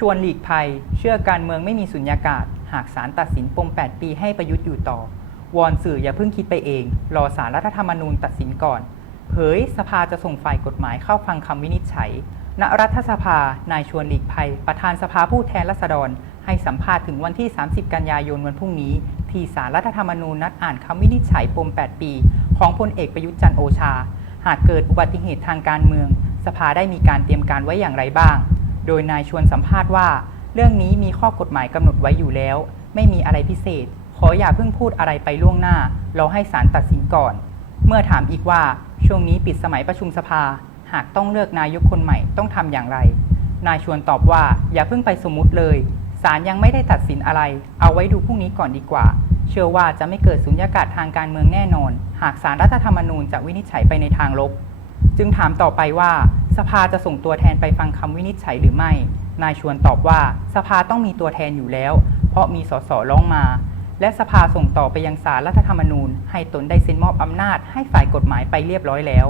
ชวนหลีกภัย เชื่อการเมืองไม่มีสุญญากาศ หากศาลตัดสินปม 8 ปีให้ประยุทธ์อยู่ต่อ วอนสื่ออย่าเพิ่งคิดไปเอง รอศาลรัฐธรรมนูญตัดสินก่อน เผยสภาจะส่งฝ่ายกฎหมายเข้าฟังคำวินิจฉัย ณรัฐสภา นายชวนหลีกภัย ประธานสภาผู้แทนราษฎร ให้สัมภาษณ์ถึงวันที่ 30 กันยายนวันพรุ่งนี้ ที่ศาลรัฐธรรมนูญนัดอ่านคำวินิจฉัยปม 8 ปี ของพลเอกประยุทธ์จันโอชา หากเกิดอุบัติเหตุทางการเมือง สภาได้มีการเตรียมการไว้อย่างไรบ้าง โดยนายชวนสัมภาษณ์ว่า เรื่องนี้มีข้อกฎหมายกำหนดไว้อยู่แล้ว ไม่มีอะไรพิเศษ ขออย่าเพิ่งพูดอะไรไปล่วงหน้ารอให้ศาลตัดสินก่อน เมื่อถามอีกว่า ช่วงนี้ปิดสมัยประชุมสภา หากต้องเลือกนายกคนใหม่ต้องทำอย่างไร นายชวนตอบว่าอย่าเพิ่งไปสมมุติเลยศาลยังไม่ได้ตัดสินอะไร เอาไว้ดูพรุ่งนี้ก่อนดีกว่า เชื่อว่าจะไม่เกิดสุญญากาศทางการเมืองแน่นอน หากศาลรัฐธรรมนูญจะวินิจฉัยไปในทางลบ จึงถามต่อไปว่า สภาจะส่งตัวแทนไปฟังคำวินิจฉัยหรือไม่ นายชวนตอบว่า สภาต้องมีตัวแทนอยู่แล้ว เพราะมีสสร้องมา และสภาส่งต่อไปยังศาลรัฐธรรมนูญ ให้ตนได้เซ็นมอบอำนาจให้ฝ่ายกฎหมายไปเรียบร้อยแล้ว